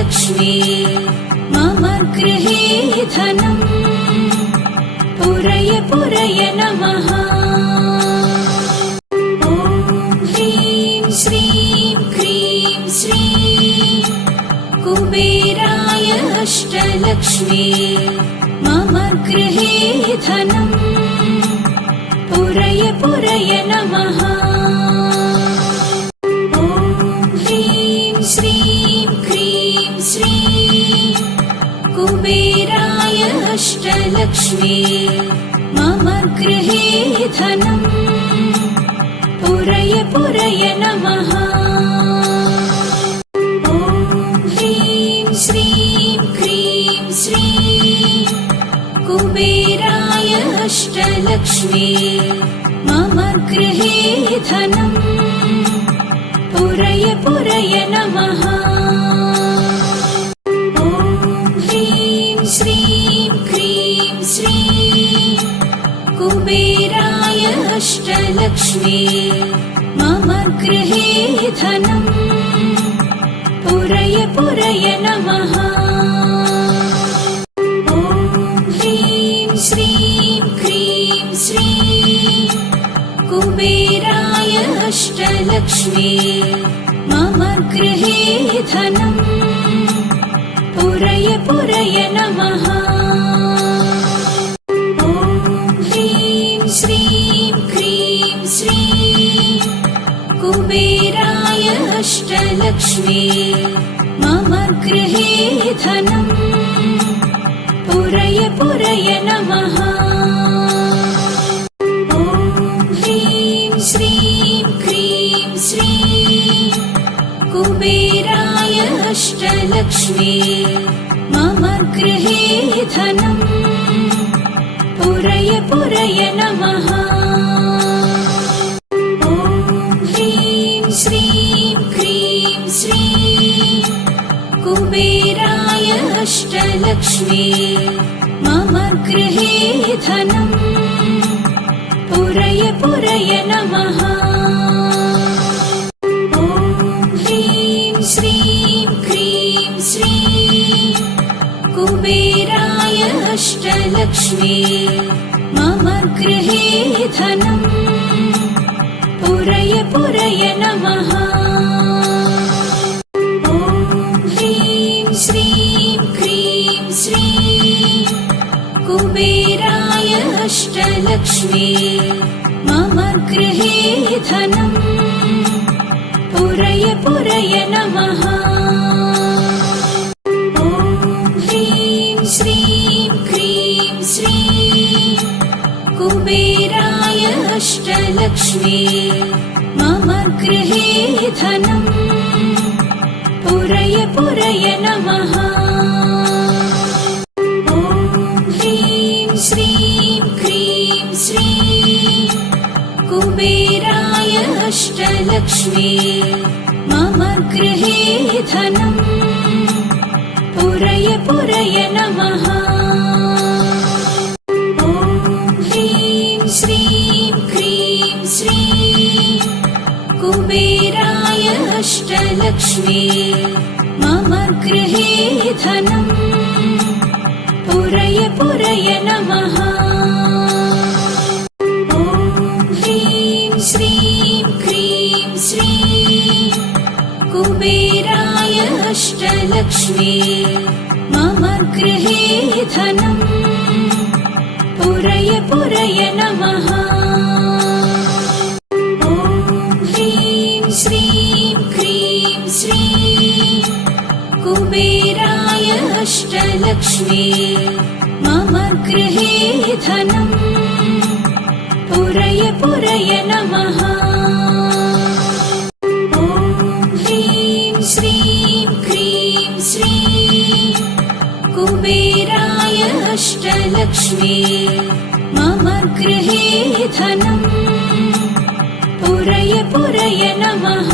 अष्टलक्ष्मी मम गृहे धनम् पुरय पुरय नमः। ॐ ह्रीं श्रीं क्रीं श्रीं कुबेराय अष्टलक्ष्मी मम गृहे धनम् पुरय पुरय नमः। ॐ ह्रीं श्रीं क्रीं श्रीं कुबेराय अष्टलक्ष्मी मम गृहे धनम् पुरय पुरय नमः। ॐ ह्रीं श्रीं क्रीं श्रीं कुबेराय अष्टलक्ष्मी मम गृहे धनम् पुरय पुरय नमः। ॐ ह्रीं श्रीं क्रीं श्रीं कुबेराय अष्टलक्ष्मी मम गृहे धनम् पुरय पुरय नमः। ॐ ह्रीं श्रीं क्रीं श्रीं कुबेराय अष्टलक्ष्मी मम गृहे धनम् पुरय पुरय नमः। ॐ ह्रीं श्रीं क्रीं श्रीं कुबेराय अष्टलक्ष्मी मम गृहे धनम् पुरय पुरय नमः। ॐ ह्रीं श्रीं क्रीं श्रीं कुबेराय अष्टलक्ष्मी मम गृहे धनम् पुरय पुरय नमः। ॐ ह्रीं श्रीं क्रीं श्रीं कुबेराय अष्टलक्ष्मी मम गृहे धनम् पुरय पुरय नमः। ॐ ह्रीं श्रीं क्रीं श्रीं कुबेराय अष्टलक्ष्मी मम गृहे धनम् पुरय पुरय नमः। ॐ ह्रीं श्रीं क्रीं श्रीं कुबेराय अष्टलक्ष्मी मम गृहे धनम् पुरय पुरय नमः। ॐ ह्रीं श्रीं क्रीं श्रीं कुबेराय अष्टलक्ष्मी मम गृहे धनम् पुरय पुरय नमः। ॐ ह्रीं श्रीं क्रीं श्रीं कुबेराय अष्टलक्ष्मी मम गृहे धनम् पुरय पुरय नमः। ॐ ह्रीं श्रीं क्रीं श्रीं कुबेराय अष्टलक्ष्मी मम गृहे धनम् पुरय पुरय नमः। ॐ ह्रीं श्रीं क्रीं श्रीं कुबेराय अष्टलक्ष्मी मम गृहे धनम् पुरय पुरय नमः। ॐ ह्रीं श्रीं क्रीं श्रीं कुबेराय अष्टलक्ष्मी मम गृहे धनम् पुरय पुरय नमः। ॐ ह्रीं श्रीं क्रीं श्रीं कुबेराय अष्टलक्ष्मी मम गृहे धनम् पुरय पुरय नमः।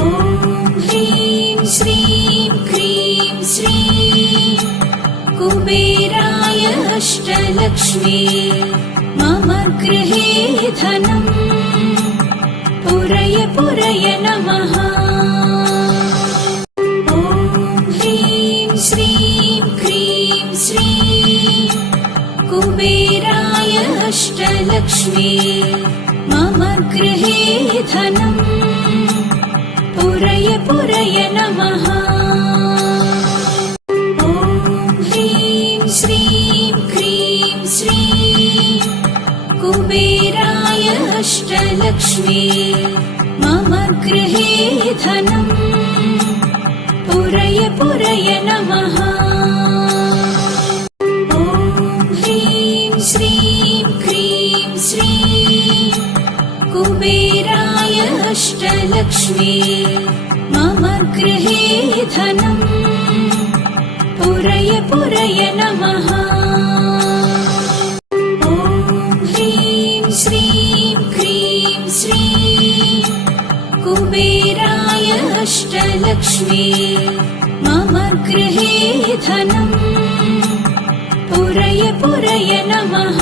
ॐ ह्रीं श्रीं क्रीं श्रीं कुबेराय अष्टलक्ष्मी मम गृहे धनम् पुरय पुरय नमः। श्रीं क्रीं श्रीं कुबेराय अष्टलक्ष्मी मम गृहे धनम् पुरय पुरय नमः। ॐ ह्रीं श्रीं क्रीं श्रीं कुबेराय अष्टलक्ष्मी मम गृहे धनम् पुरय पुरय नमः। ॐ ह्रीं श्रीं क्रीं श्रीं कुबेराय अष्टलक्ष्मी मम गृहे धनम् पुरय पुरय नमः। ॐ ह्रीं श्रीं क्रीं श्रीं कुबेराय अष्टलक्ष्मी मम गृहे धनम् पुरय पुरय नमः।